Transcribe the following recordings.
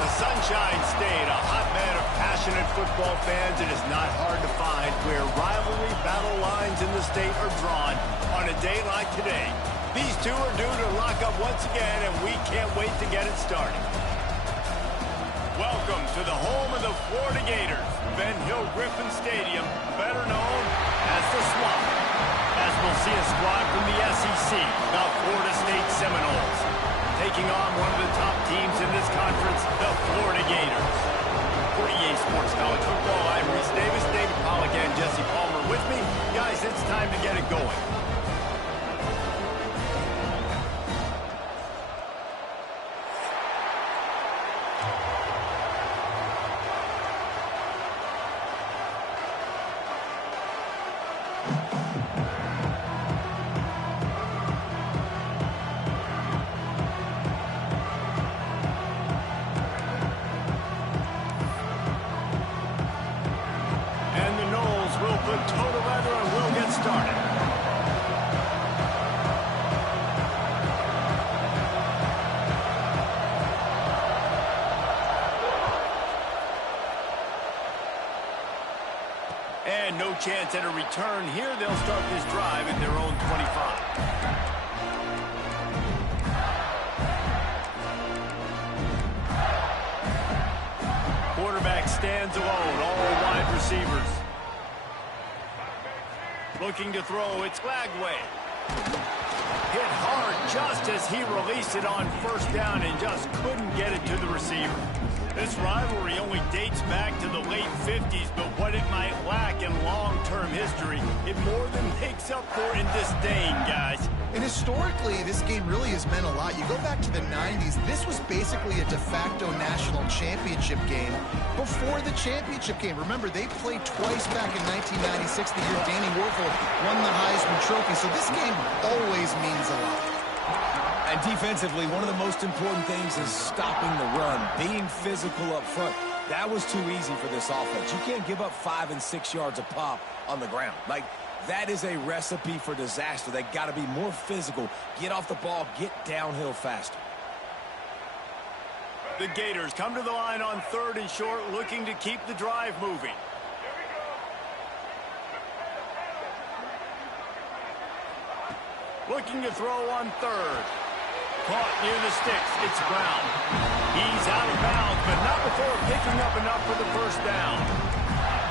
The Sunshine State, a hotbed of passionate football fans. It is not hard to find where rivalry battle lines in the state are drawn on a day like today. These two are due to lock up once again, and we can't wait to get it started. Welcome to the home of the Florida Gators, Ben Hill Griffin Stadium, better known as the Swamp. As we'll see a squad from the SEC, the Florida State Seminoles, taking on one of the top teams in this conference, the Florida Gators. For EA Sports College Football, I'm Reese Davis, David Pollack, and Jesse Palmer with me. Guys, it's time to get it going. And no chance at a return here. They'll start this drive at their own 25. Quarterback stands alone, all wide receivers. Looking to throw, it's Lagway. Hit hard just as he released it on first down and just couldn't get it to the receiver. This rivalry only dates back to the late 50s, but what it might lack in long-term history, it more than makes up for in disdain, guys. And historically, this game really has meant a lot. You go back to the 90s, this was basically a de facto national championship game before the championship game. Remember, they played twice back in 1996, the year Danny Werfel won the Heisman Trophy. So this game always means a lot. And defensively, one of the most important things is stopping the run, being physical up front. That was too easy for this offense. You can't give up 5 and 6 yards a pop on the ground. Like, that is a recipe for disaster. They got to be more physical, get off the ball, get downhill faster. The Gators come to the line on 3rd and short, looking to keep the drive moving. Looking to throw on 3rd. Caught near the sticks. It's Brown. He's out of bounds, but not before picking up enough for the first down.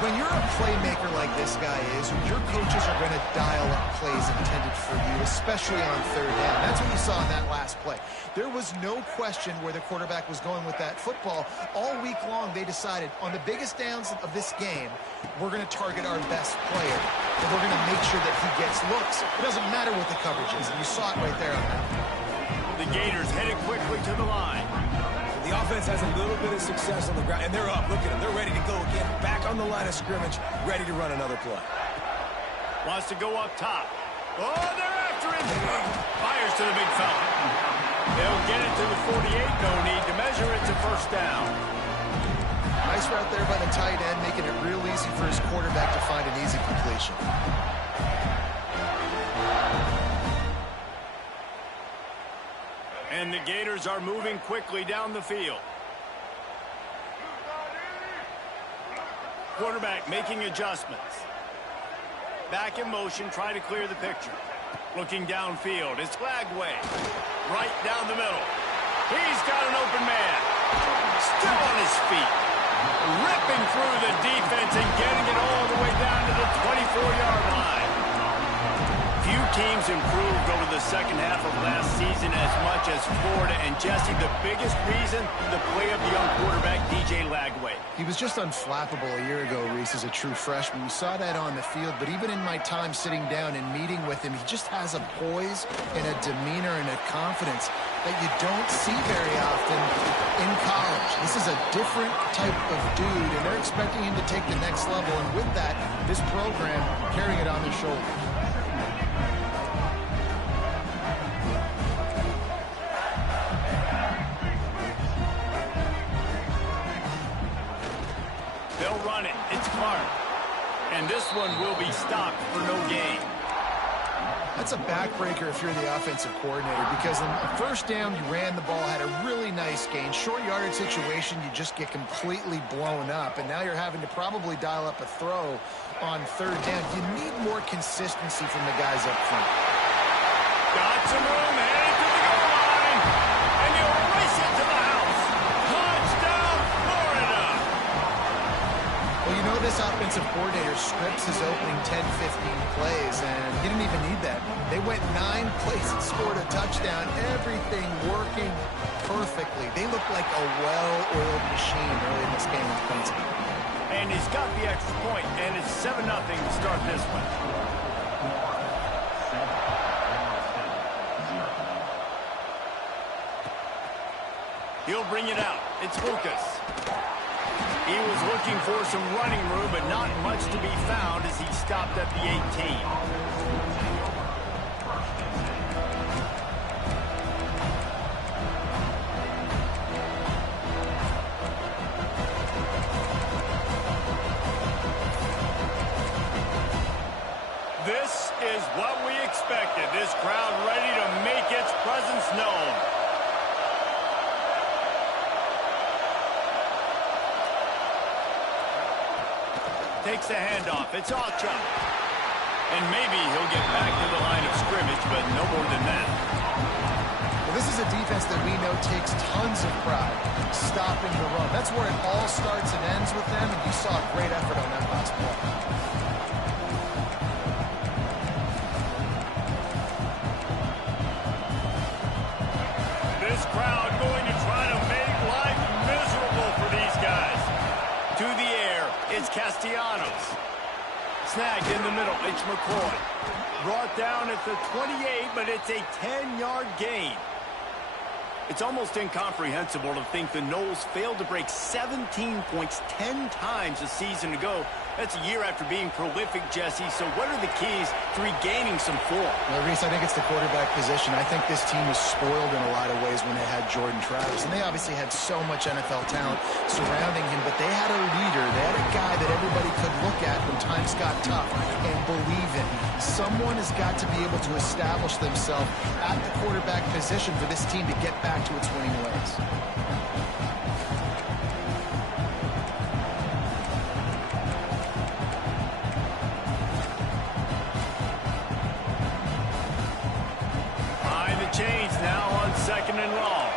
When you're a playmaker like this guy is, your coaches are going to dial up plays intended for you, especially on 3rd down. That's what you saw in that last play. There was no question where the quarterback was going with that football. All week long, they decided on the biggest downs of this game, we're going to target our best player, and we're going to make sure that he gets looks. It doesn't matter what the coverage is, and you saw it right there on that. The Gators headed quickly to the line. The offense has a little bit of success on the ground, and they're up. Look at them. They're ready to go again. Back on the line of scrimmage, ready to run another play. Wants to go up top. Oh, they're after him. Fires to the big fella. They'll get it to the 48. No need to measure. It's a first down. Nice route there by the tight end, making it real easy for his quarterback to find an easy completion. And the Gators are moving quickly down the field. Quarterback making adjustments. Back in motion, try to clear the picture. Looking downfield, it's Lagway. Right down the middle. He's got an open man. Still on his feet. Ripping through the defense and getting it all the way down to the 24-yard line. Few teams improved over the second half of last season as much as Florida. And Jesse, the biggest reason, the play of the young quarterback, DJ Lagway. He was just unflappable a year ago, Reese, as a true freshman. We saw that on the field, but even in my time sitting down and meeting with him, he just has a poise and a demeanor and a confidence that you don't see very often in college. This is a different type of dude, and they're expecting him to take the next level. And with that, this program carrying it on their shoulders. They'll run it. It's Clark. And this one will be stopped for no gain. That's a backbreaker if you're the offensive coordinator, because in the first down, you ran the ball, had a really nice gain. Short yardage situation, you just get completely blown up, and now you're having to probably dial up a throw on third down. You need more consistency from the guys up front. Got some room, headed to the goal line, and you race it to the house. Touchdown, Florida! Well, you know this offensive coordinator scripts his opening 10, 15 plays, and he didn't even need that. They went 9 plays and scored a touchdown. Everything working perfectly. They look like a well-oiled machine early in this game offensively. And he's got the extra point, and it's 7-0 to start this one. He'll bring it out. It's Lucas. He was looking for some running room, but not much to be found as he stopped at the 18. This is what we expected. This crowd ready to make its presence known. Takes the handoff. It's Archer. And maybe he'll get back to the line of scrimmage, but no more than that. Well, this is a defense that we know takes tons of pride stopping the run. That's where it all starts and ends with them, and you saw a great effort on that last play. This crowd going to try to make life miserable for these guys. To the air, it's Castellanos. Snagged in the middle, it's McCoy. Brought down at the 28, but it's a 10-yard gain. It's almost incomprehensible to think the Noles failed to break 17 points 10 times a season ago. That's a year after being prolific, Jesse. So what are the keys to regaining some form? Well, Reese, I think it's the quarterback position. I think this team was spoiled in a lot of ways when they had Jordan Travis. And they obviously had so much NFL talent surrounding him, but they had a leader. They had a guy that everybody could look at when times got tough and believe in. Someone has got to be able to establish themselves at the quarterback position for this team to get back to its winning ways. Change now on 2nd and long.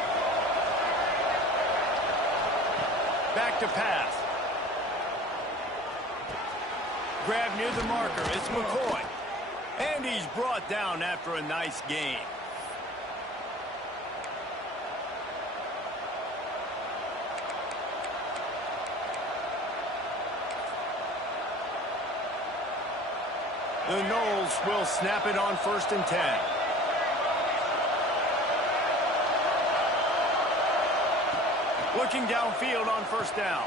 Back to pass. Grab near the marker. It's McCoy. And he's brought down after a nice gain. The Noles will snap it on 1st and 10. Looking downfield on 1st down.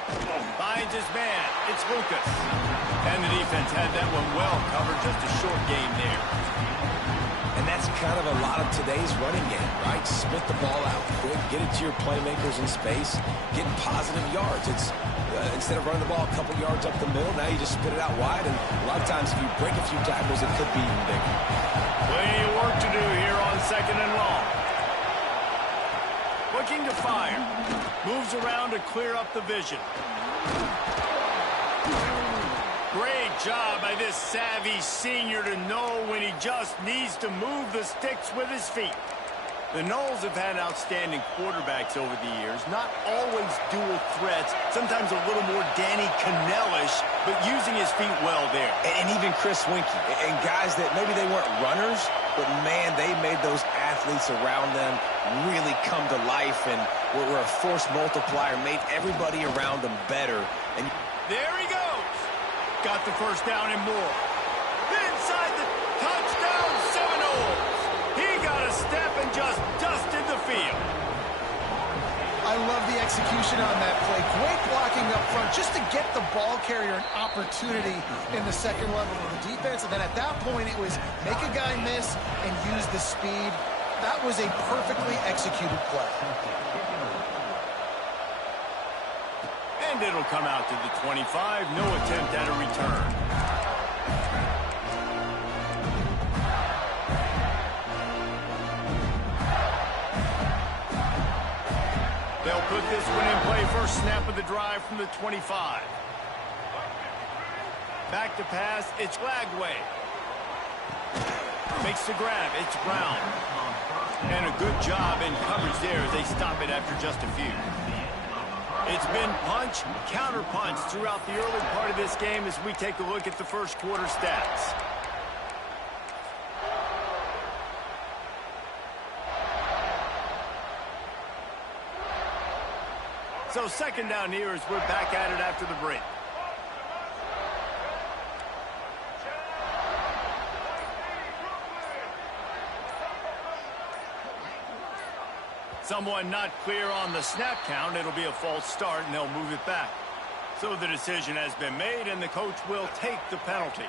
Finds his man. It's Lucas. And the defense had that one well covered. Just a short game there. And that's kind of a lot of today's running game, right? Spit the ball out quick, get it to your playmakers in space, get positive yards. It's instead of running the ball a couple yards up the middle, now you just spit it out wide. And a lot of times if you break a few tackles, it could be even bigger. Plenty of work to do here on 2nd and long. Looking to fire. Moves around to clear up the vision. Great job by this savvy senior to know when he just needs to move the sticks with his feet. The Noles have had outstanding quarterbacks over the years. Not always dual threats. Sometimes a little more Danny Cannell-ish, but using his feet well there. And even Chris Winkie. And guys that maybe they weren't runners, but man, they made those athletes around them really come to life and were a force multiplier, made everybody around them better. And there he goes. Got the 1st down and more. Inside the touchdown Seminoles. He got a step and just dusted the field. I love the execution on that play. Great blocking up front just to get the ball carrier an opportunity in the second level of the defense. And then at that point, it was make a guy miss and use the speed. That was a perfectly executed play. And it'll come out to the 25. No attempt at a return. put this one in play. First snap of the drive from the 25. Back to pass. It's Glagway. Makes the grab. It's Brown. And a good job in coverage there as they stop it after just a few. It's been punch, counter punch throughout the early part of this game as we take a look at the first quarter stats. So second down here as we're back at it after the break. Someone not clear on the snap count. It'll be a false start, and they'll move it back. So the decision has been made, and the coach will take the penalty.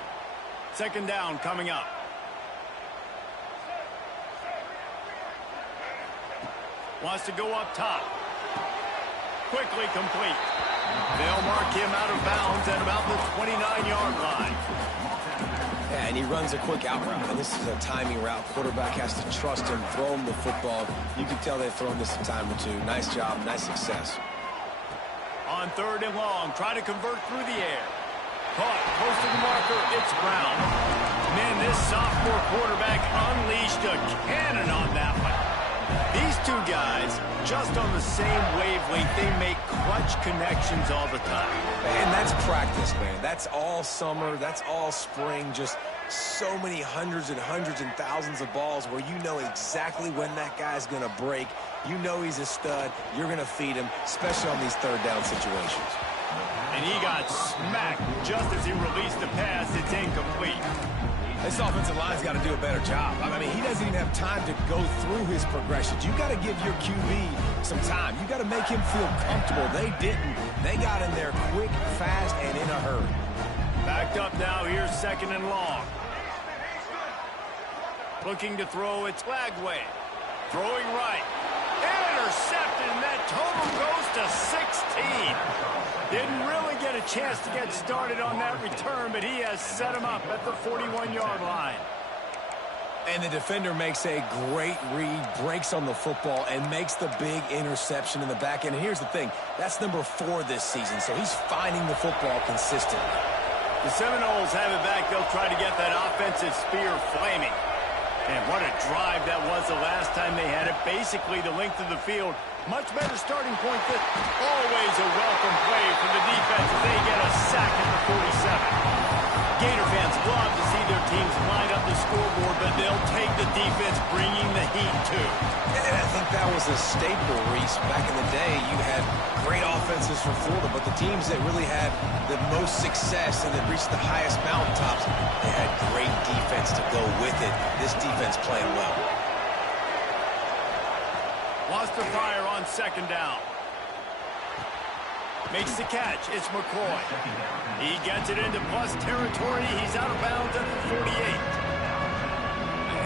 Second down coming up. Wants to go up top. Quickly complete. They'll mark him out of bounds at about the 29-yard line. Yeah, and he runs a quick out route, and this is a timing route. Quarterback has to trust him, throw him the football. You can tell they've thrown this a time or two. Nice job, nice success. On third and long, try to convert through the air. Caught, close to the marker, it's Brown. Man, this sophomore quarterback unleashed a cannon on that one. These two guys, just on the same wavelength, they make clutch connections all the time. And that's practice, man. That's all summer. That's all spring. Just so many hundreds and thousands of balls where you know exactly when that guy's going to break. You know he's a stud. You're going to feed him, especially on these third down situations. And he got smacked just as he released the pass. It's incomplete. This offensive line's got to do a better job. I mean, he doesn't even have time to go through his progressions. You got to give your QB some time. You got to make him feel comfortable. They didn't. They got in there quick, fast, and in a hurry. Backed up now. Here's second and long. Looking to throw. It's Glagway. Throwing right. Intercepted, and that total goes to 16. Didn't really get a chance to get started on that return, but he has set him up at the 41-yard line. And the defender makes a great read, breaks on the football, and makes the big interception in the back end. And here's the thing, that's number 4 this season, so he's finding the football consistently. The Seminoles have it back. They'll try to get that offensive spear flaming. And what a drive that was the last time they had it. Basically the length of the field. Much better starting point. That always a welcome play for the defense as they get a sack at the 47. Gator fans love to see their teams line up the scoreboard, but they'll take the defense bringing the heat too. And I think that was a staple, Reese. Back in the day, you had great offenses for Florida, but the teams that really had the most success and that reached the highest mountaintops, they had great defense to go with it. This defense playing well. Wants to fire on second down. Makes the catch. It's McCoy. He gets it into plus territory. He's out of bounds at the 48.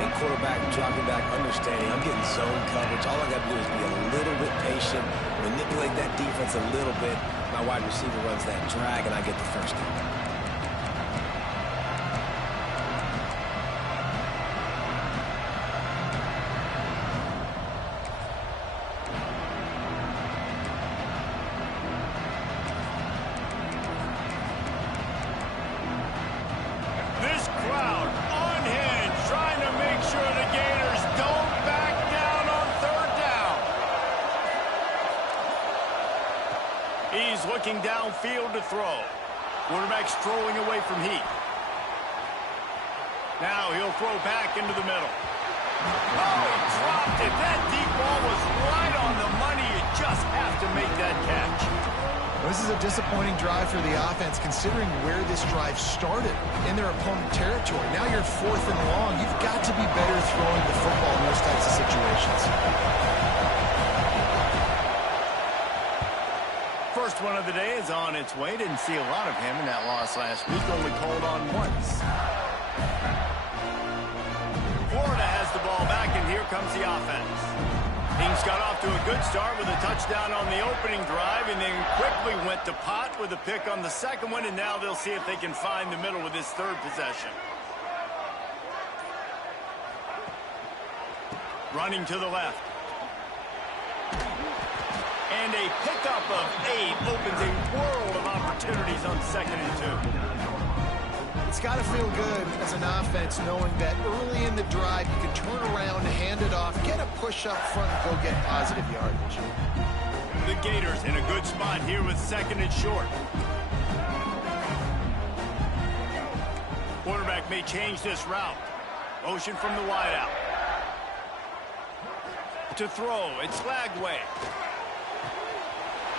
And quarterback dropping back, understanding I'm getting zone coverage. All I got to do is be a little bit patient, manipulate that defense a little bit. My wide receiver runs that drag, and I get the first down. Looking downfield to throw. Quarterback strolling away from Heath. Now he'll throw back into the middle. Oh, he dropped it. That deep ball was right on the money. You just have to make that catch. This is a disappointing drive for the offense considering where this drive started in their opponent territory. Now you're 4th and long. You've got to be better throwing the football in those types of situations. First one of the day is on its way. Didn't see a lot of him in that loss last week. Only called on once. Florida has the ball back, and here comes the offense. Things got off to a good start with a touchdown on the opening drive, and then quickly went to pot with a pick on the second one, and now they'll see if they can find the middle with this third possession. Running to the left. And a pickup of 8 opens a world of opportunities on 2nd and 2. It's got to feel good as an offense knowing that early in the drive you can turn around, hand it off, get a push up front, and go get positive yardage. The Gators in a good spot here with 2nd and short. Quarterback may change this route. Motion from the wideout. To throw, it's Slagway.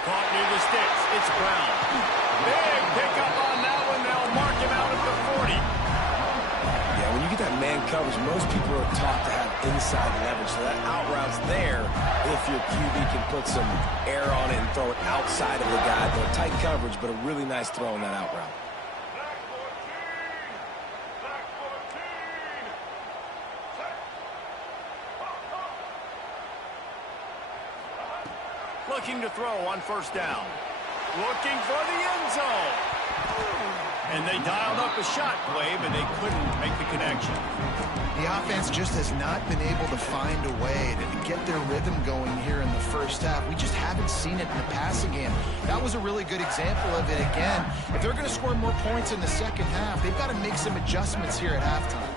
Caught near the sticks, it's Brown. Big pickup on that one, they'll mark him out at the 40. Yeah, when you get that man coverage, most people are taught to have inside leverage, so that out route's there if your QB can put some air on it and throw it outside of the guy. They're tight coverage, but a really nice throw on that out route. Looking to throw on 1st down. Looking for the end zone. And they dialed up a shot play, but they couldn't make the connection. The offense just has not been able to find a way to get their rhythm going here in the first half. We just haven't seen it in the passing game. That was a really good example of it again. If they're going to score more points in the second half, they've got to make some adjustments here at halftime.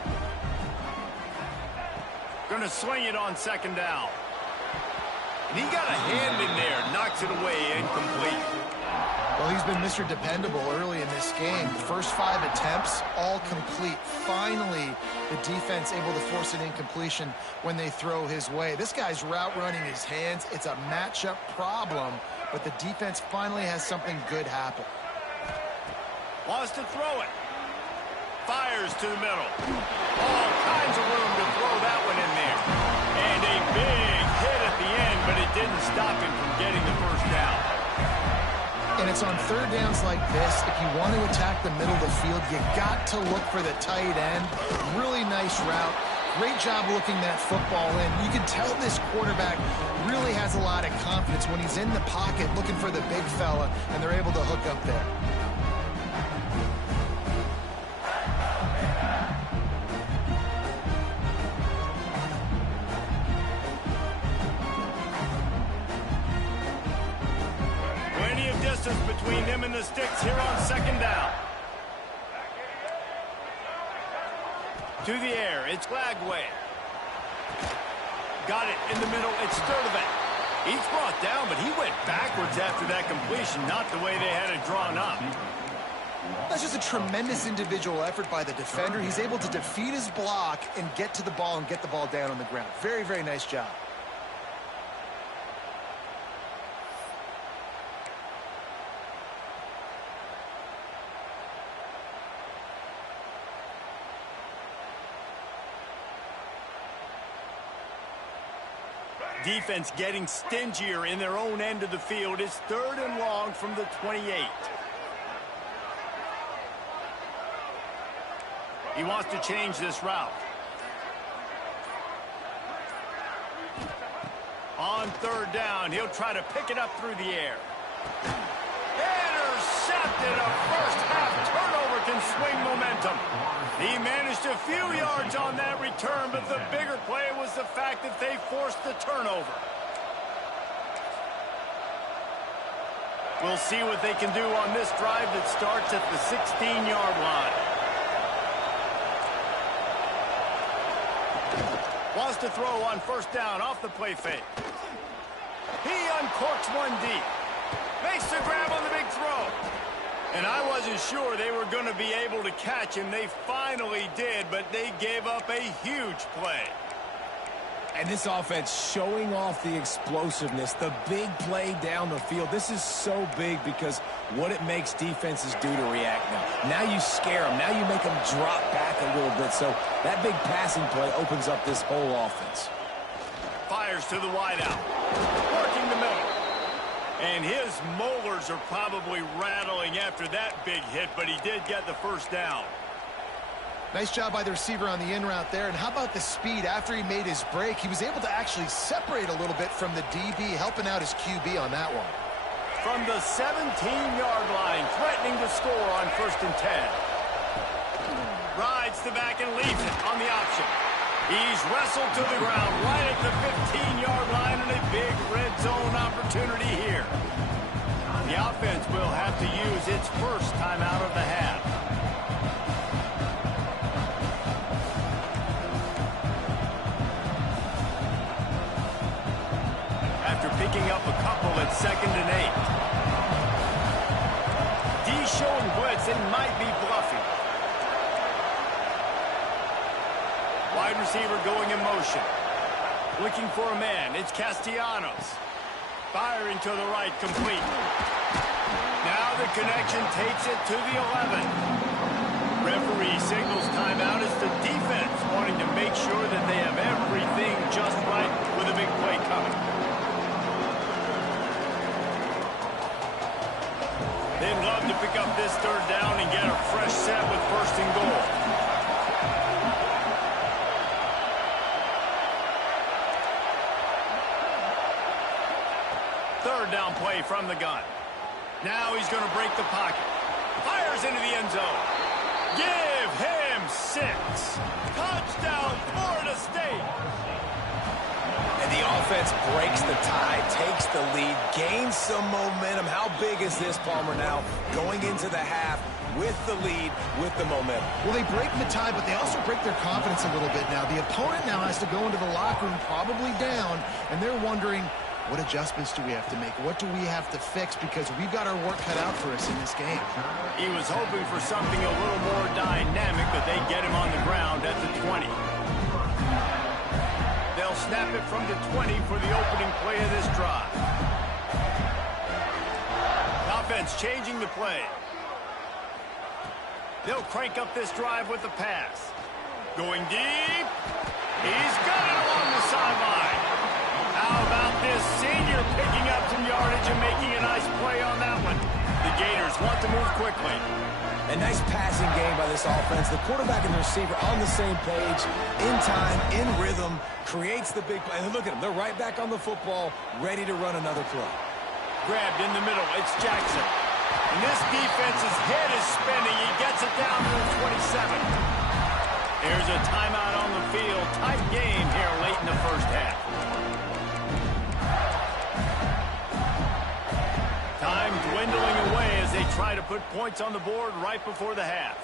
Going to swing it on 2nd down. And he got a hand in there, knocks it away, incomplete. Well, he's been Mr. Dependable early in this game. The first 5 attempts, all complete. Finally, the defense able to force an incompletion when they throw his way. This guy's route running his hands. It's a matchup problem, but the defense finally has something good happen. Wants to throw it. Fires to the middle. All kinds of room to throw that one in there. And a big hit at the end, but it didn't stop him from getting the 1st down. And it's on 3rd downs like this. If you want to attack the middle of the field, you got to look for the tight end. Really nice route. Great job looking that football in. You can tell this quarterback really has a lot of confidence when he's in the pocket looking for the big fella, and they're able to hook up there. Between him and the sticks here on 2nd down. To the air, it's Glagway. Got it in the middle, it's Sturdivant. He's brought down, but he went backwards after that completion, not the way they had it drawn up. That's just a tremendous individual effort by the defender. He's able to defeat his block and get to the ball and get the ball down on the ground. Very, very nice job. Defense getting stingier in their own end of the field. It's 3rd and long from the 28. He wants to change this route. On 3rd down, he'll try to pick it up through the air. Intercepted. A first half turnover can swing momentum. He managed a few yards on that return, but the bigger play was the fact that they forced the turnover. We'll see what they can do on this drive that starts at the 16-yard line. Wants to throw on 1st down off the play fake. He uncorks one deep. Makes the grab on the big throw. And I wasn't sure they were going to be able to catch him. They finally did, but they gave up a huge play. And this offense showing off the explosiveness, the big play down the field. This is so big because what it makes defenses do to react now. Now you scare them. Now you make them drop back a little bit. So that big passing play opens up this whole offense. Fires to the wideout. Working the middle. And his molars are probably rattling after that big hit, but he did get the 1st down. Nice job by the receiver on the in route there. And how about the speed? After he made his break, he was able to actually separate a little bit from the DB, helping out his QB on that one. From the 17-yard line, threatening to score on 1st and 10. Rides the back and leaves it on the option. He's wrestled to the ground right at the 15-yard line, and a big red zone opportunity here. The offense will have to use its first timeout of the half. After picking up a couple at 2nd and 8. D showing blitz, it might be bluffing. Wide receiver going in motion. Looking for a man. It's Castellanos. Firing to the right, complete. Now the connection takes it to the 11. Referee signals timeout as the defense wanting to make sure that they have everything just right with a big play coming. They'd love to pick up this 3rd down and get a fresh set with 1st and goal. Third down play from the gun. Now he's going to break the pocket. Fires into the end zone. Give him 6. Touchdown, Florida State. And the offense breaks the tie, takes the lead, gains some momentum. How big is this, Palmer, now going into the half with the lead, with the momentum? Well, they break the tie, but they also break their confidence a little bit now. The opponent now has to go into the locker room probably down, and they're wondering, what adjustments do we have to make? What do we have to fix? Because we've got our work cut out for us in this game. He was hoping for something a little more dynamic, but they get him on the ground at the 20. They'll snap it from the 20 for the opening play of this drive. Offense changing the play. They'll crank up this drive with the pass. Going deep. He's got it along the sideline. How about this senior picking up some yardage and making a nice play on that one? The Gators want to move quickly. A nice passing game by this offense. The quarterback and the receiver on the same page, in time, in rhythm, creates the big play. And look at them. They're right back on the football, ready to run another play. Grabbed in the middle. It's Jackson. And this defense's head is spinning. He gets it down to the 27. Here's a timeout on the field. Tight game here late in the first half. Time dwindling away as they try to put points on the board right before the half.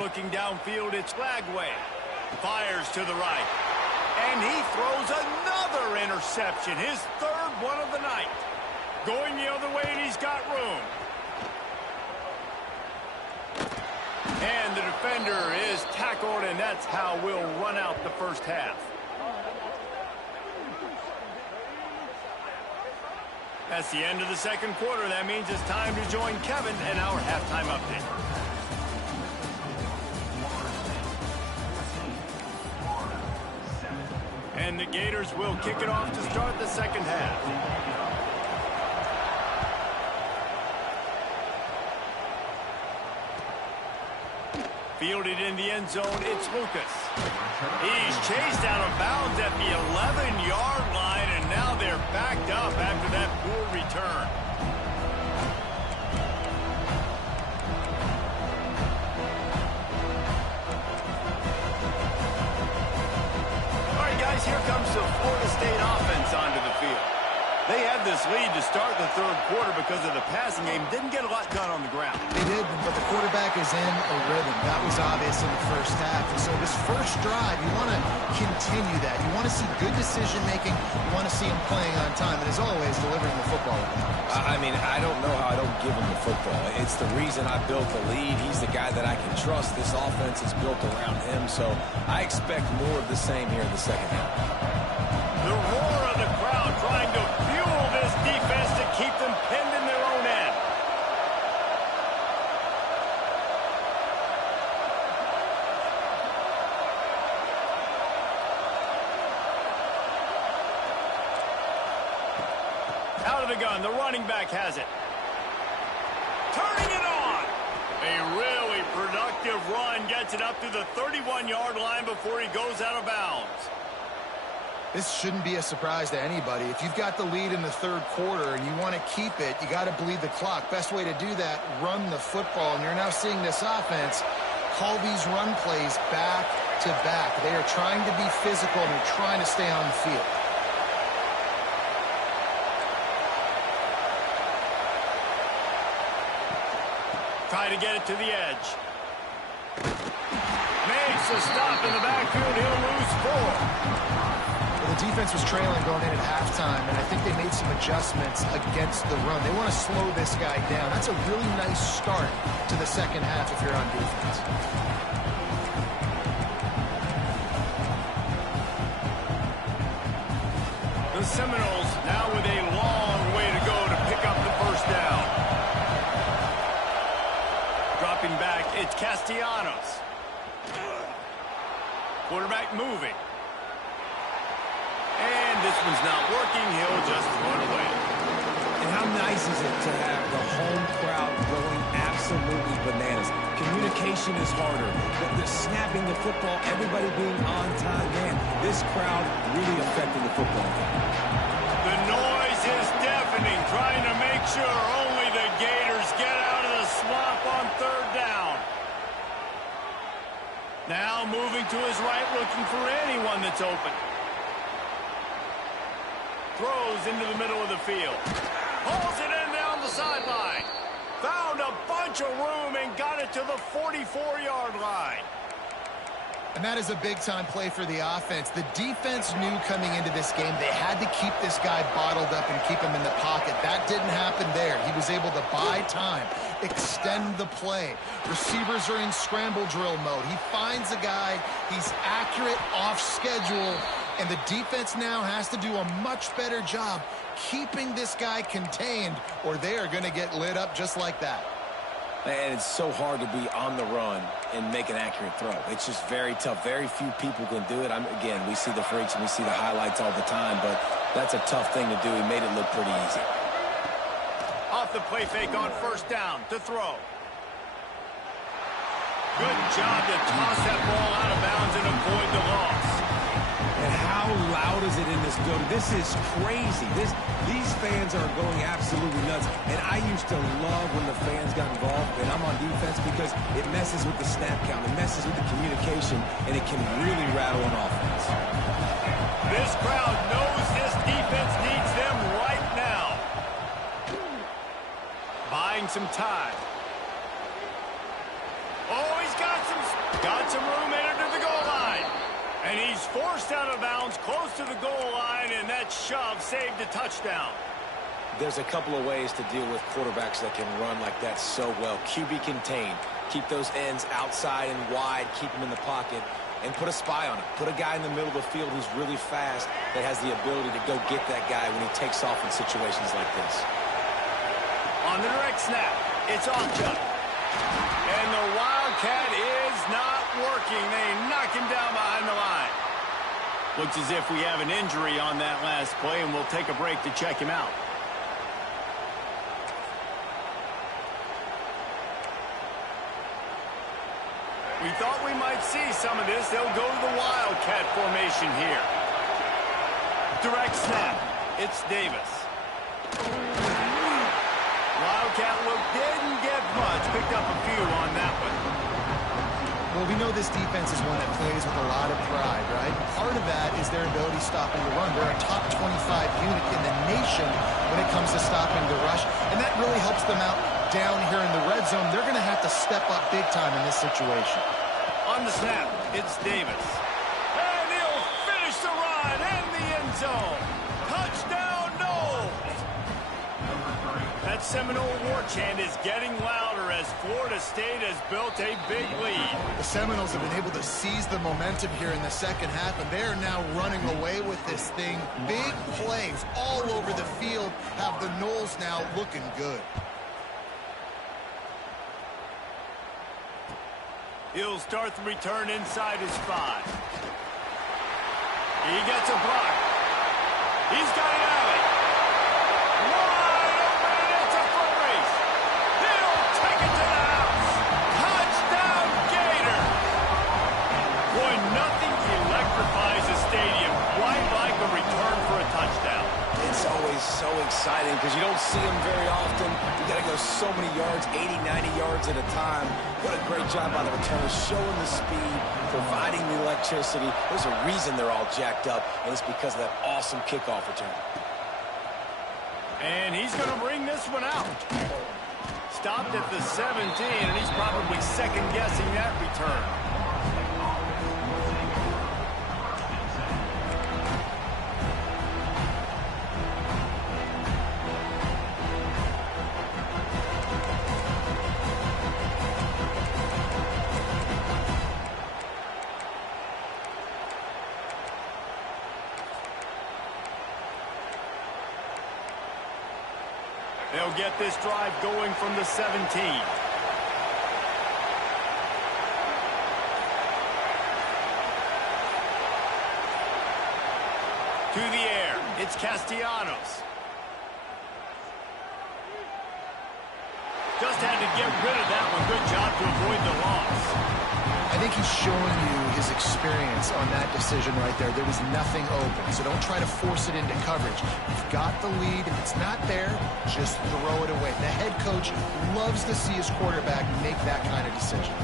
Looking downfield, it's Lagway. Fires to the right. And he throws another interception, his 3rd one of the night. Going the other way, and he's got room. And the defender is tackled, and that's how we'll run out the first half. That's the end of the 2nd quarter. That means it's time to join Kevin and our halftime update. And the Gators will kick it off to start the 2nd half. Fielded in the end zone, it's Lucas. He's chased out of bounds at the 11-yard line, and now they're backed up after that poor return. All right, guys, here comes the Florida State offense onto the field. They had this lead to start the 3rd quarter because of the passing game. Didn't get a lot done on the ground. They did, but the quarterback is in a rhythm. That was obvious in the first half. And so this first drive, you want to continue that. You want to see good decision-making. You want to see him playing on time. And as always, delivering the football. I mean, I don't know how I don't give him the football. It's the reason I built the lead. He's the guy that I can trust. This offense is built around him. So I expect more of the same here in the 2nd half. The roar of the crowd trying to fuel this defense to keep them pinned in their own end. Out of the gun, the running back has it. Turning it on. A really productive run gets it up to the 31-yard line before he goes out of bounds. This shouldn't be a surprise to anybody. If you've got the lead in the 3rd quarter and you want to keep it, you got to bleed the clock. Best way to do that, run the football. And you're now seeing this offense call these run plays back back-to-back. They are trying to be physical, and they're trying to stay on the field. Try to get it to the edge. Makes a stop in the backfield. He'll lose 4. Well, the defense was trailing going in at halftime, and I think they made some adjustments against the run. They want to slow this guy down. That's a really nice start to the second half if you're on defense. The Seminoles now with a long way to go to pick up the first down. Dropping back, it's Castellanos. Quarterback moving. And this one's not working. He'll just run away. And how nice is it to have the home crowd going absolutely bananas? Communication is harder. The snapping the football, everybody being on time. Man, this crowd really affecting the football game. The noise is deafening, trying to make sure only the Gators get out of the swamp on third down. Now moving to his right, looking for anyone that's open. Throws into the middle of the field. Pulls it in down the sideline. Found a bunch of room and got it to the 44-yard line. And that is a big-time play for the offense. The defense knew coming into this game they had to keep this guy bottled up and keep him in the pocket. That didn't happen there. He was able to buy time, extend the play. Receivers are in scramble drill mode. He finds a guy. He's accurate, off schedule. And the defense now has to do a much better job keeping this guy contained, or they are going to get lit up just like that. And it's so hard to be on the run and make an accurate throw. It's just very tough. Very few people can do it. Again, we see the freaks and we see the highlights all the time, but that's a tough thing to do. He made it look pretty easy. Off the play fake on first down to throw. Good job to toss that ball out of bounds and avoid the loss. And how loud is it in this building? This is crazy. These fans are going absolutely nuts. And I used to love when the fans got involved, and I'm on defense, because it messes with the snap count. It messes with the communication, and it can really rattle an offense. This crowd knows this defense needs them right now. Buying some time. Oh, he's got some room headed to the goal line. And he's forced out of bounds close to the goal line, and that shove saved a touchdown. There's a couple of ways to deal with quarterbacks that can run like that so well. QB contained. Keep those ends outside and wide. Keep them in the pocket. And put a spy on it. Put a guy in the middle of the field who's really fast that has the ability to go get that guy when he takes off in situations like this. On the direct snap, it's off jump. And the Wildcat is not working. They knock him down behind the line. Looks as if we have an injury on that last play, and we'll take a break to check him out. We thought we might see some of this. They'll go to the Wildcat formation here. Direct snap. It's Davis. Wildcat look didn't get much. Picked up a few on that one. Well, we know this defense is one that plays with a lot of pride, right? Part of that is their ability stopping the run. They're a top 25 unit in the nation when it comes to stopping the rush, and that really helps them out down here in the red zone. They're going to have to step up big time in this situation. On the snap, it's Davis. And he'll finish the run in the end zone. Touchdown, Noles! That Seminole war chant is getting louder as Florida State has built a big lead. The Seminoles have been able to seize the momentum here in the second half, and they are now running away with this thing. Big plays all over the field have the Noles now looking good. He'll start the return inside his 5. He gets a block. He's got an alley. Wide open, and it's a foot race. He'll take it to the house. Touchdown, Gator. Boy, nothing electrifies a stadium quite like a return for a touchdown. It's always so exciting because you don't see them very often. You got to go gather so many yards, 80, 90 yards at a time. What a great job by the returners, showing the speed, providing the electricity. There's a reason they're all jacked up, and it's because of that awesome kickoff return. And he's going to bring this one out. Stopped at the 17, and he's probably second-guessing that return. They'll get this drive going from the 17. To the air, it's Castellanos. Just had to get rid of that one. Good job to avoid the loss. I think he's showing you his experience on that decision right there. There was nothing open, so don't try to force it into coverage. You've got the lead. If it's not there, just throw it away. The head coach loves to see his quarterback make that kind of decision.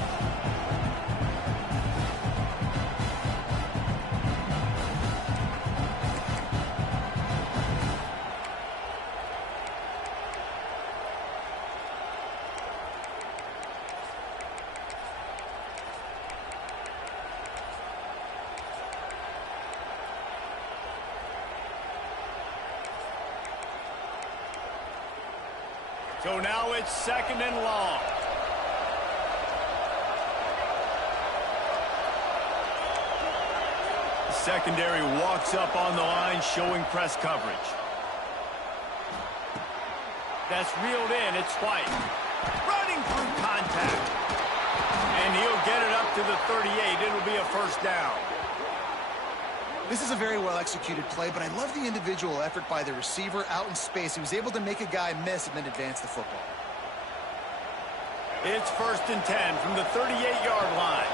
So now it's 2nd and long. The secondary walks up on the line, showing press coverage. That's reeled in. It's White. Running through contact. And he'll get it up to the 38. It'll be a first down. This is a very well-executed play, but I love the individual effort by the receiver out in space. He was able to make a guy miss and then advance the football. It's 1st and 10 from the 38-yard line.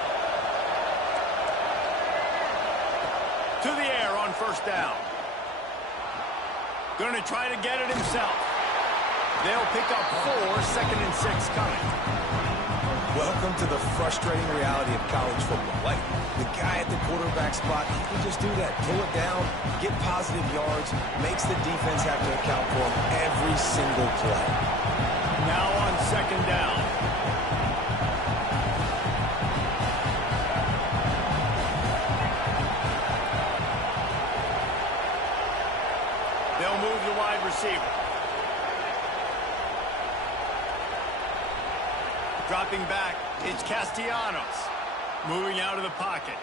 To the air on first down. Going to try to get it himself. They'll pick up 4, 2nd and 6 coming. Welcome to the frustrating reality of college football. Like, the guy at the quarterback spot, he can just do that. Pull it down, get positive yards, makes the defense have to account for him every single play. Now on 2nd down. They'll move the wide receiver. Dropping back, it's Castellanos. Moving out of the pocket.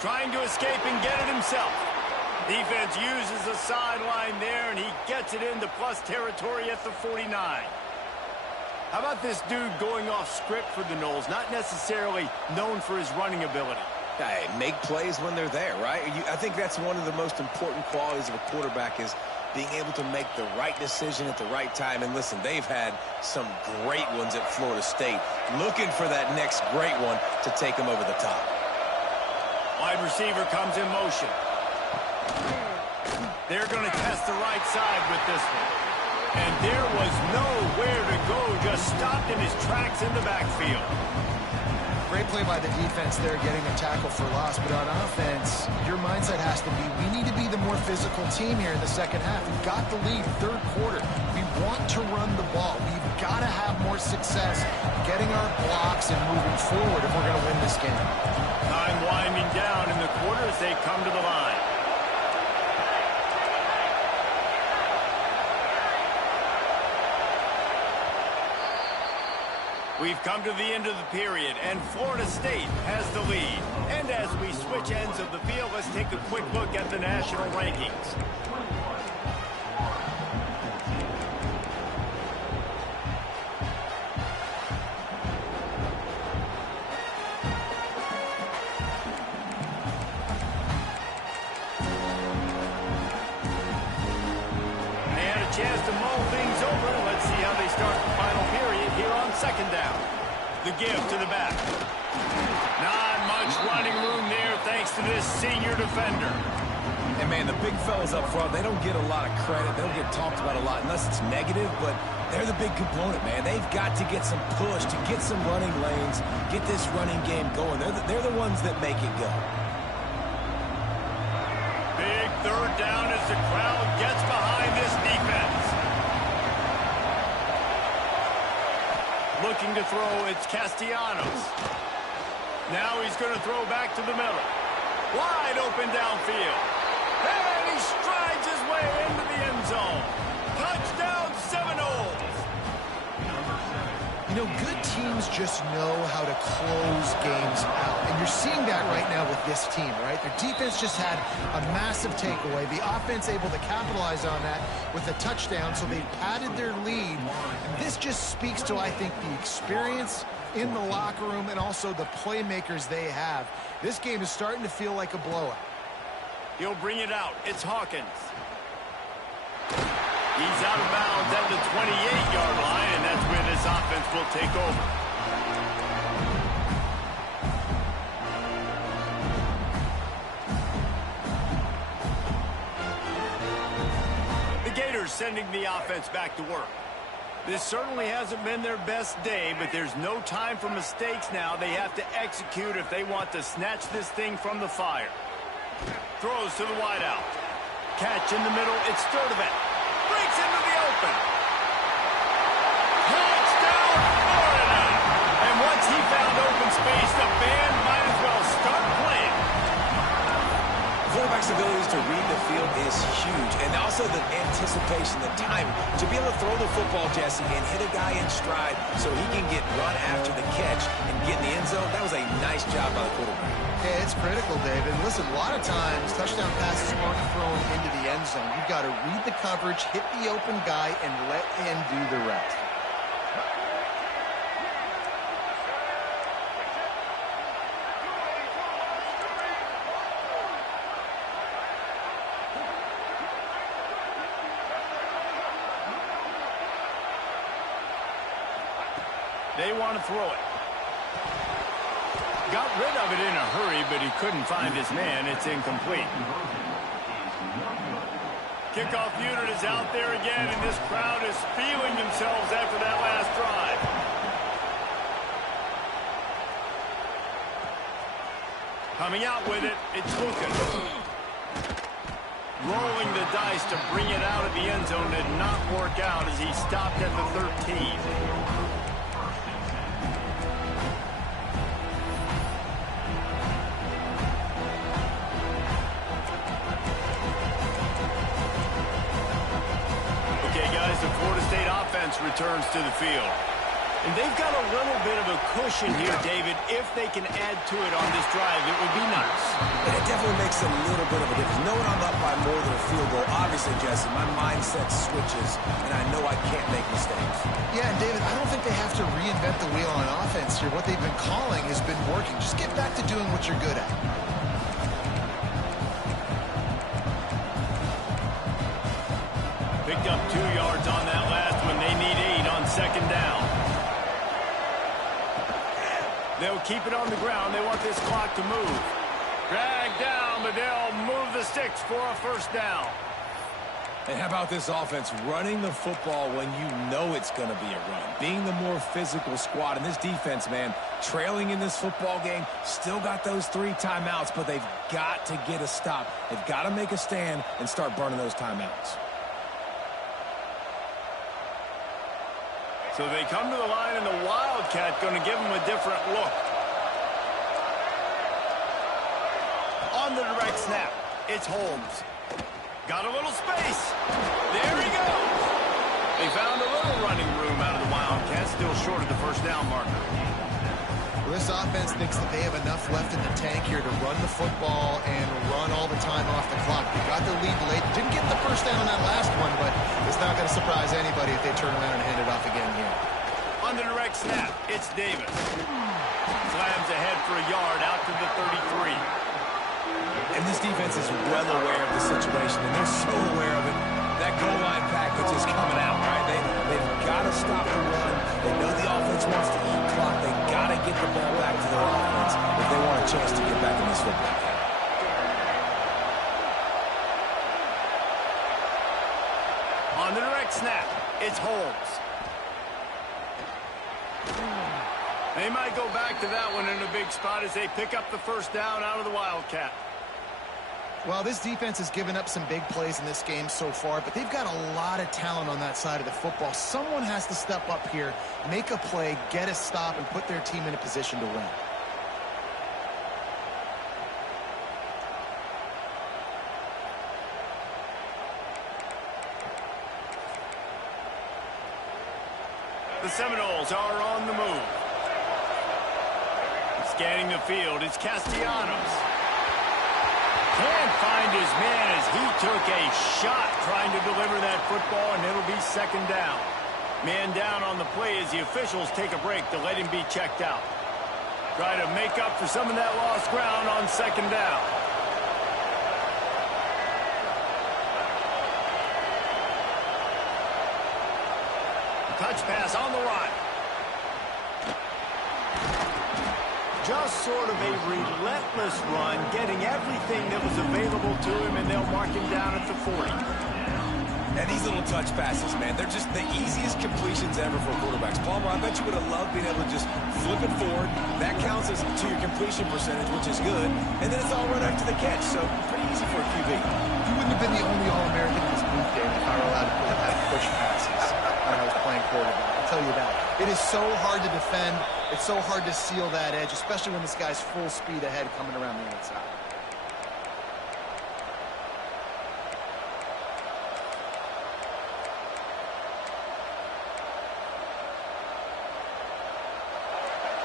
Trying to escape and get it himself. Defense uses the sideline there, and he gets it into plus territory at the 49. How about this dude going off script for the Noles? Not necessarily known for his running ability. Hey, make plays when they're there, right? I think that's one of the most important qualities of a quarterback is being able to make the right decision at the right time. And listen, they've had some great ones at Florida State. Looking for that next great one to take them over the top. Wide receiver comes in motion. They're going to test the right side with this one. And there was nowhere to go, just stopped in his tracks in the backfield. Great play by the defense there, getting a tackle for loss. But on offense, your mindset has to be, we need to be the more physical team here in the second half. We've got the lead, 3rd quarter. We want to run the ball. We've got to have more success getting our blocks and moving forward if we're going to win this game. Time winding down in the quarter as they come to the line. We've come to the end of the period, and Florida State has the lead. And as we switch ends of the field, let's take a quick look at the national rankings. They had a chance to mull things over. Let's see how they start the final period here on 2nd down. The give to the back. Not much running room there thanks to this senior defender. And, man, the big fellas up front, they don't get a lot of credit. They don't get talked about a lot unless it's negative, but They're the big component, man. They've got to get some push, to get some running lanes, get this running game going. They're the ones that make it go. Big third down as the crowd gets behind this defense. Looking to throw, it's Castellanos. Now he's going to throw back to the middle. Wide open downfield. And he strides his way into the end zone. Touchdown Seminoles. You know, good teams just know how to close games out. And you're seeing that right now with this team, right? Their defense just had a massive takeaway. The offense able to capitalize on that with a touchdown, so they padded their lead. And this just speaks to, I think, the experience in the locker room and also the playmakers they have. This game is starting to feel like a blowout. He'll bring it out. It's Hawkins. He's out of bounds at the 28-yard line, and that's where this offense will take over. The Gators sending the offense back to work. This certainly hasn't been their best day, but there's no time for mistakes now. They have to execute if they want to snatch this thing from the fire. Throws to the wideout. Catch in the middle. It's Sturdivant. Breaks into the open. Touchdown, Florida! And once he found open space, the band might as well start playing. Quarterback's abilities to read the field is huge, and also the anticipation, the timing. To be able to throw the football, Jesse, and hit a guy in stride so he can get run after the catch and get in the end zone, that was a nice job by the quarterback. Yeah, it's critical, David. Listen, a lot of times, touchdown passes aren't thrown into the end zone. You've got to read the coverage, hit the open guy, and let him do the rest. They want to throw it. Got rid of it in a hurry, but he couldn't find his man. It's incomplete. Kickoff unit is out there again, and this crowd is feeling themselves after that last drive. Coming out with it, it's Lucas. Rolling the dice to bring it out of the end zone did not work out as he stopped at the 13. The Florida State offense returns to the field. And they've got a little bit of a cushion here, David. If they can add to it on this drive, it would be nice. And it definitely makes a little bit of a difference. Knowing I'm up by more than a field goal, obviously, Jesse, my mindset switches, and I know I can't make mistakes. Yeah, and David, I don't think they have to reinvent the wheel on offense here. What they've been calling has been working. Just get back to doing what you're good at. Picked up 2 yards on that last one. They need 8 on second down. They'll keep it on the ground. They want this clock to move. Drag down, but they'll move the sticks for a first down. And how about this offense running the football when you know it's going to be a run? Being the more physical squad. And this defense, man, trailing in this football game, still got those 3 timeouts, but they've got to get a stop. They've got to make a stand and start burning those timeouts. So they come to the line, and the Wildcat going to give them a different look. On the direct snap, it's Holmes. Got a little space. There he goes. They found a little running room out of the Wildcat, still short of the first down marker. Well, this offense thinks that they have enough left in the tank here to run the football and run all the time off the clock. They got the lead late. Didn't get the first down on that last one, but it's not going to surprise anybody if they turn around and hand it off again here. On the direct snap, it's Davis. Slams ahead for a yard out to the 33. And this defense is well aware of the situation, and they're so aware of it. That goal line package is coming out, right? They've got to stop the run. They know the offense wants to eat clock. They've got to get the ball back to their offense if they want a chance to get back in this football game. On the direct snap, it's Holmes. They might go back to that one in a big spot as they pick up the first down out of the Wildcat. Well, this defense has given up some big plays in this game so far, but they've got a lot of talent on that side of the football. Someone has to step up here, make a play, get a stop, and put their team in a position to win. The Seminoles are on the move. Scanning the field, it's Castellanos. Can't find his man as he took a shot trying to deliver that football, and it'll be second down. Man down on the play as the officials take a break to let him be checked out. Try to make up for some of that lost ground on second down. Touch pass on the run. Just sort of a relentless run, getting everything that was available to him, and they'll mark him down at the 40. And these little touch passes, man, they're just the easiest completions ever for quarterbacks. Palmer, I bet you would have loved being able to just flip it forward. That counts as to your completion percentage, which is good. And then it's all right after the catch, so pretty easy for a QB. You wouldn't have been the only All-American in this booth game if I were allowed to have push passes when I was playing quarterback. I'll tell you that. It is so hard to defend. It's so hard to seal that edge, especially when this guy's full speed ahead coming around the outside.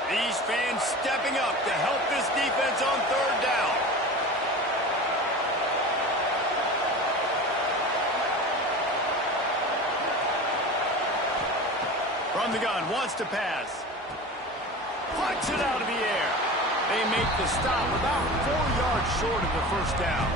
These fans stepping up to help this defense on third down. From the gun, wants to pass. Punch it out of the air. They make the stop about 4 yards short of the first down.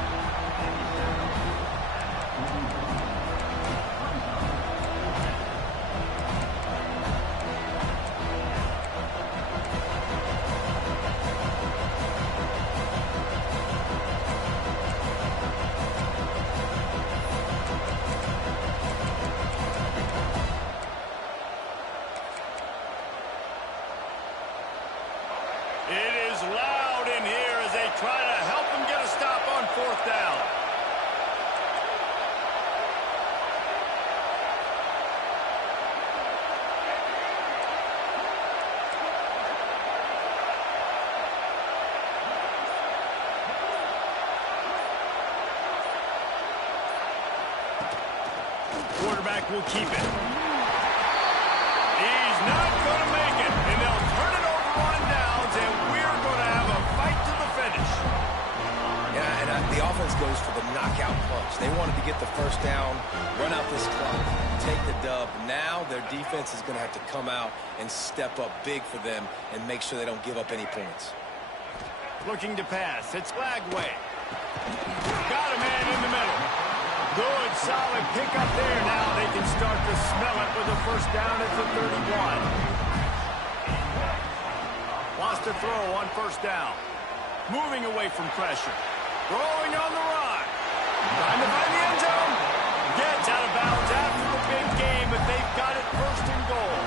It is loud in here as they try to help him get a stop on fourth down. Quarterback will keep it. He's not going to make it, and they'll turn it over on downs, and we're going to have a fight to the finish. Yeah, and the offense goes for the knockout punch. They wanted to get the first down, run out this clock, take the dub. Now their defense is going to have to come out and step up big for them and make sure they don't give up any points. Looking to pass. It's Lagway. Got a man in the middle. Good, solid pickup there. Now they can start to smell it with a first down at the 31. Wants to throw on first down. Moving away from pressure. Throwing on the run. Trying to find the end zone. Gets out of bounds after the big game, but they've got it first and goal.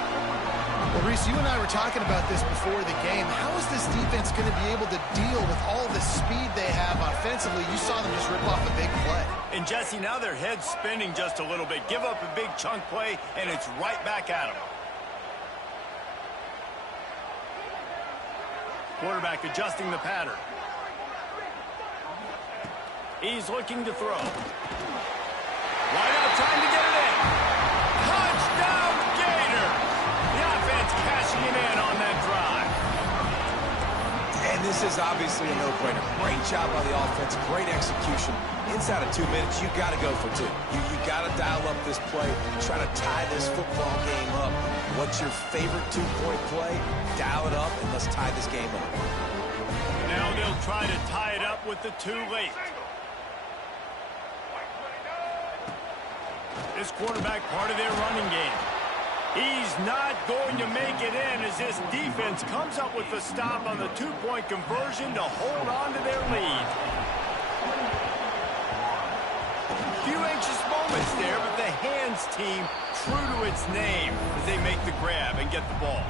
Well, Reese, you and I were talking about this before the game. How is this defense going to be able to deal with all the speed they have offensively? You saw them just rip off a big play. And Jesse, now their head's spinning just a little bit. Give up a big chunk play, and it's right back at them. Quarterback adjusting the pattern. He's looking to throw. Wide out, trying to get it in. Touchdown, Gator! The offense cashing it in on that drive. And this is obviously a no-brainer. Great job by the offense, great execution. Inside of 2 minutes, you got to go for two. You got to dial up this play, try to tie this football game up. What's your favorite two-point play? Dial it up, and let's tie this game up. Now they'll try to tie it up with the too late. This quarterback part of their running game. He's not going to make it in as this defense comes up with the stop on the two-point conversion to hold on to their lead. Few anxious moments there, but the hands team true to its name as they make the grab and get the ball.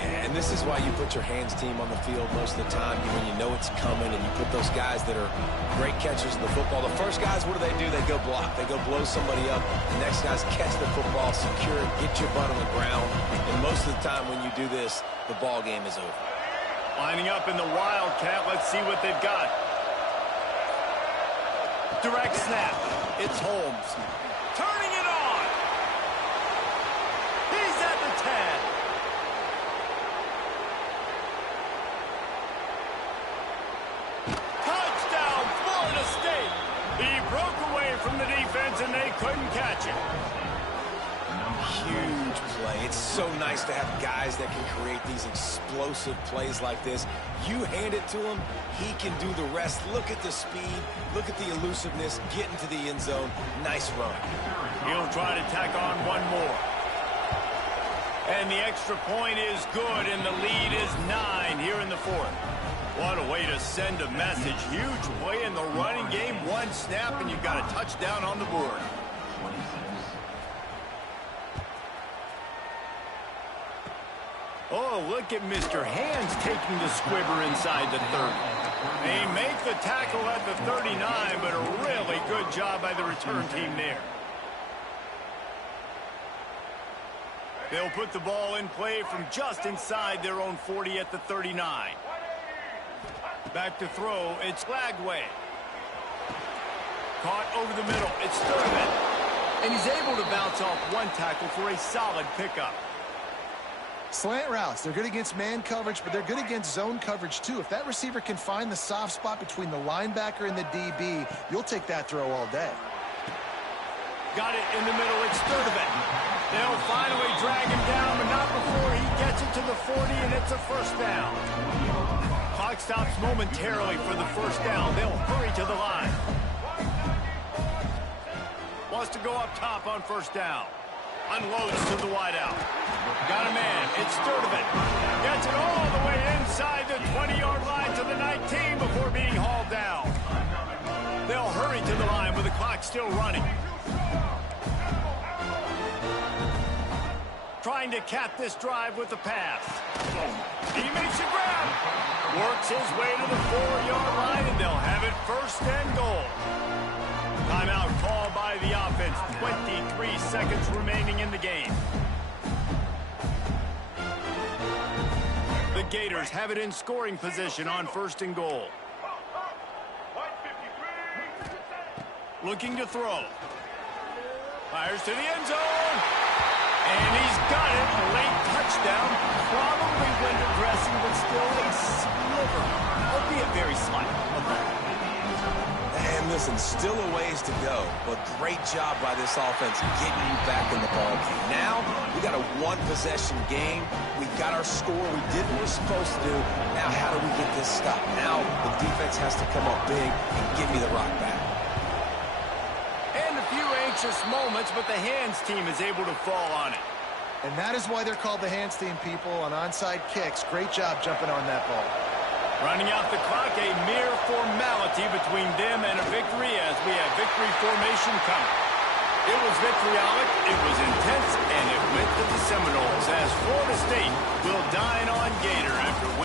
And this is why you put your hands team on the field most of the time when you know it's coming, and you put those guys that are great catchers of the football. The first guys, what do? They go block. They go blow somebody up. The next guys catch the football, secure it, get your butt on the ground. And most of the time when you do this, the ball game is over. Lining up in the Wildcat. Let's see what they've got. Direct snap. It's Holmes. Turning it on. He's at the 10. Touchdown, Florida State. He broke away from the defense, and they couldn't catch it. Huge play. It's so nice to have guys that can create these explosive plays like this. You hand it to him, he can do the rest. Look at the speed. Look at the elusiveness. Get into the end zone. Nice run. He'll try to tack on one more. And the extra point is good, and the lead is 9 here in the fourth. What a way to send a message. Huge play in the running game. One snap, and you've got a touchdown on the board. Oh, look at Mr. Hands taking the squibber inside the 30. They make the tackle at the 39, but a really good job by the return team there. They'll put the ball in play from just inside their own 40 at the 39. Back to throw, it's Lagway. Caught over the middle, it's Sturman. And he's able to bounce off one tackle for a solid pickup. Slant routes, they're good against man coverage, but they're good against zone coverage too. If that receiver can find the soft spot between the linebacker and the DB, you'll take that throw all day. Got it in the middle, it's Sturman. They'll finally drag him down, but not before he gets it to the 40, and it's a first down. Clock stops momentarily for the first down. They'll hurry to the line. Wants to go up top on first down. Unloads to the wideout. Got a man. It's Sturman. Gets it all the way inside the 20-yard line to the 19 before being hauled down. They'll hurry to the line with the clock still running. Trying to cap this drive with the pass. He makes a grab. Works his way to the 4-yard line, and they'll have it first and goal. Timeout called by the offense. 23 seconds remaining in the game. The Gators have it in scoring position on first and goal. Looking to throw. Fires to the end zone. And he's got it. A late touchdown. Probably window dressing, but still a sliver, albeit very slight. And listen, still a ways to go, but great job by this offense getting you back in the ball game. Now, we got a one-possession game. We got our score. We did what we're supposed to do. Now, how do we get this stopped? Now, the defense has to come up big and give me the rock back. Anxious moments, but the hands team is able to fall on it. And that is why they're called the hands team, people, on onside kicks. Great job jumping on that ball. Running out the clock, a mere formality between them and a victory as we have victory formation coming. It was vitriolic, it was intense, and it went to the Seminoles as Florida State will dine on Gator after